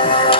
អ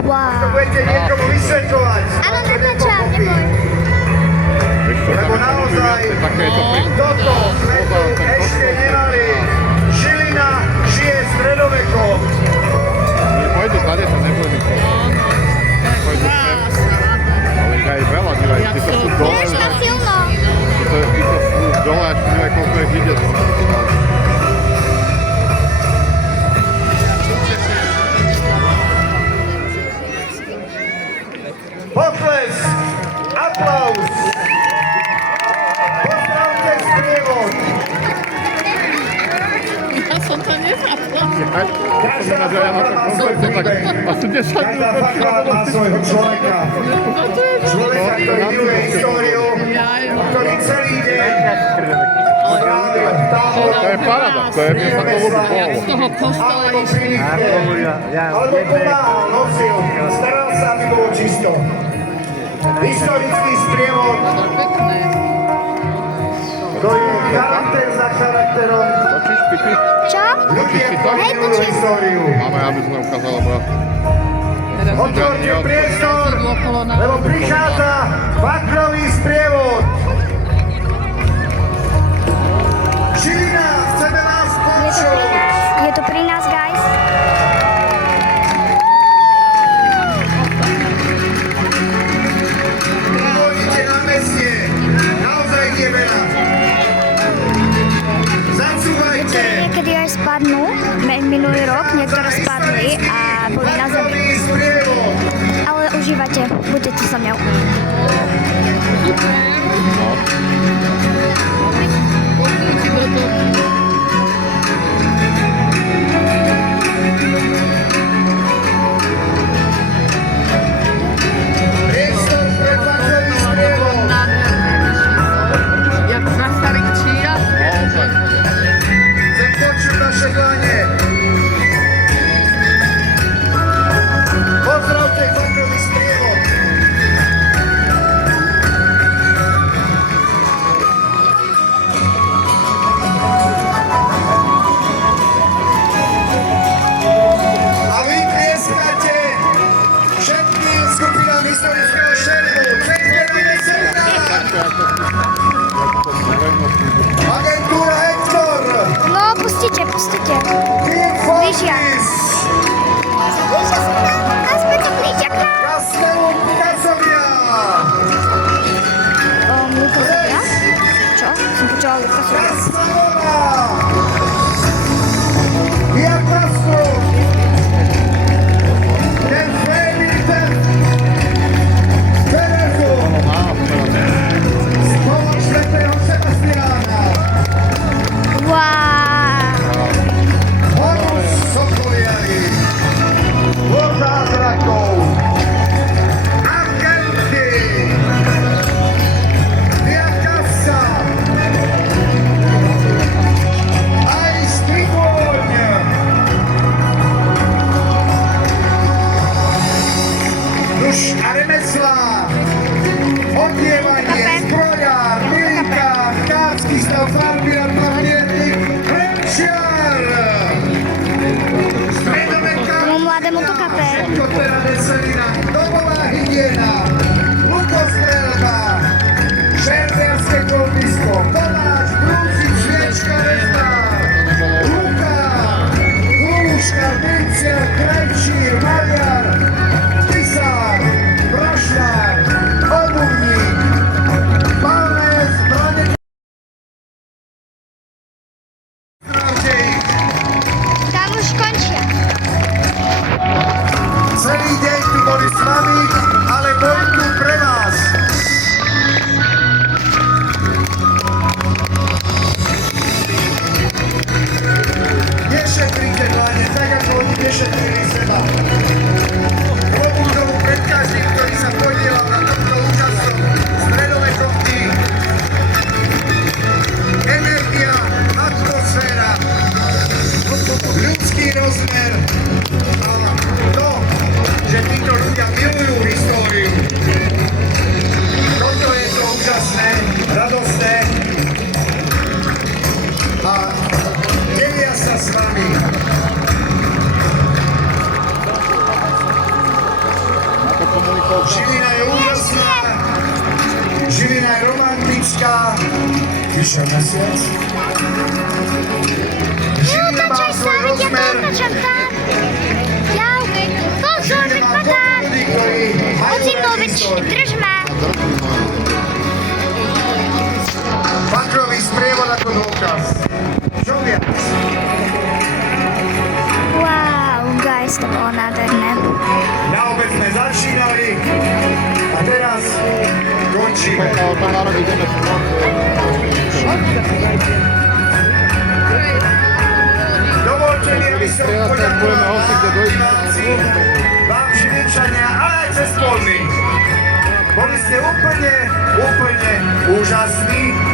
Wow. Budete niekomu vysvetľovať. Áno, natáčam, neboj. Lebo naozaj toto sme tu ešte nemali. Žilina žije stredovekom. Pôjdu tady, to nebudú. Pôjdu sem. Ale ich aj veľa, ty to sú dole. Drž ma silno. Ty to sú dole, až milé, koľko ich ide. Potles, aplauz. Pozdravte sprievod. Ja som to nezapla. Každá farba má svoj príbeh. A sú 10 Každá farba má svojho človeka. Človeka, ktorý miluje históriu, ktorý celý deň strávil v táboroch. To je paráda, to je mne sa to ľúbi. Z toho kostola Alebo pri nich alebo pomáhal, nosil, staral sa, aby bolo čisto. Historický sprievod, pekné. ktorý je charakter za charakterom. Točíš, pipi? Čo? Ľudia, ktorí Hej, milujú točím. históriu. Máme, aby sme ukázali, lebo... Otvorte priestor, lebo prichádza faklový sprievod. Žilina, chceme vás počuť. Je to pri nás, guys. Pôjdete na meste, naozaj nie veľa. Zacúvajte. Niekedy aj spadnú. Minulý rok niektoré spadli a boli na zemi. Faklový sprievod. Ale užívate, buďte tu so mnou. Priestor pre faklový sprievod. Jak na starých čiach. Chcem počuť naše dlane. Pozdravte faklový sprievod. A vy tlieskate všetkým skupinám historického šermu. Cezdený seminár. Agentúra Hector. No, pustite. Team Blížia. Fortis. Blížia sa k nám. Aspoň to blížia k nám. Kastelum Kazovia. Lukasovia? Čo? Som počula Lukasovia. Kastelova. Via Castro. Ten Felipe. Terezu. Spolu svätého Sebastiána. Wow. Horus Sokoliari. Dvor zázrakov. Argenty. Via Cassa. Aj Strigóň. Duš a remeslá. Odievanie, zbroja, mlíka, kácky stav farby a papietník. Hrnčiar. Stredoveká. Tomu mladému to kape. Kotera veselina, domová hygiena, lukostrelba, šermiarské kolbisko, koláč, brúzik, sviečka, rezbár, ruka, lúžka, bincia, krajčír, maliar, pisár, brošár, obuvník, palné zbrane. Zdravte ich. Tam už končia. Celý deň tu boli s nami, ale boli tu pre vás. Nešetrite dlane, tak ako oni nešetrili seba. Klobúk pred každým, ktorý sa podielal na tomto účastnom stredovekom dni. Energia, atmosféra, ľudský rozmer a to, že títo ľudia milujú históriu. Toto je to úžasné, radostné a delia sa s vami. Žilina je úžasná, Žilina je romantická. Vyšiel mesiac. Žilina má svoj rozmer. Pozor, Žilina má vypadá. kopu ľudí, ktorí majú rádi Ozimovič, históriu. držme. Bakrový sprievod ako dôkaz. Čo viac? Wow, guys, to bolo nádherné. Na obed sme začínali a teraz končíme. To narobiť ideme Dovolte mi, aby som poďakoval diváci, vám Žilinčania, ale aj cez polný. Boli ste úplne úžasní.